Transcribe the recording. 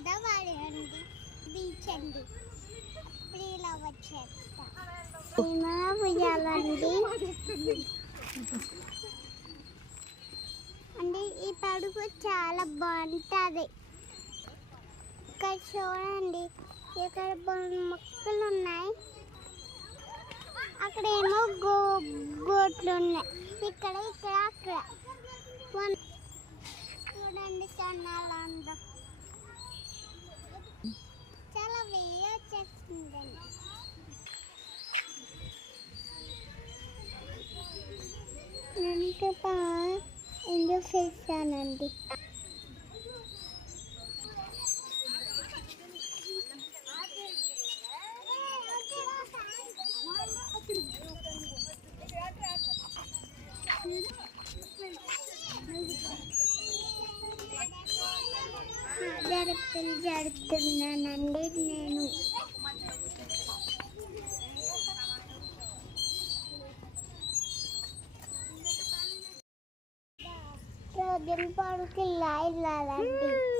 గోదావరి అండి, బీచ్ అండి. ఇప్పుడు ఇలా వచ్చేస్తా ఉయ్యాలండి అండి. ఈ పడుగు చాలా బాగుంటుంది. ఇక్కడ చూడండి, ఇక్కడ మొక్కలు ఉన్నాయి, అక్కడేమో గోట్లు ఉన్నాయి, ఇక్కడ ఇక్కడ అక్కడ. చూడండి చాలా చాలా వేడి వచ్చేస్తుందండి. నేను ఇంకా బాగా ఎంజాయ్ చేశానండి. జరుపుతున్నానండి నేను. రోజు పడుకు ఇలా వెళ్ళాలండి.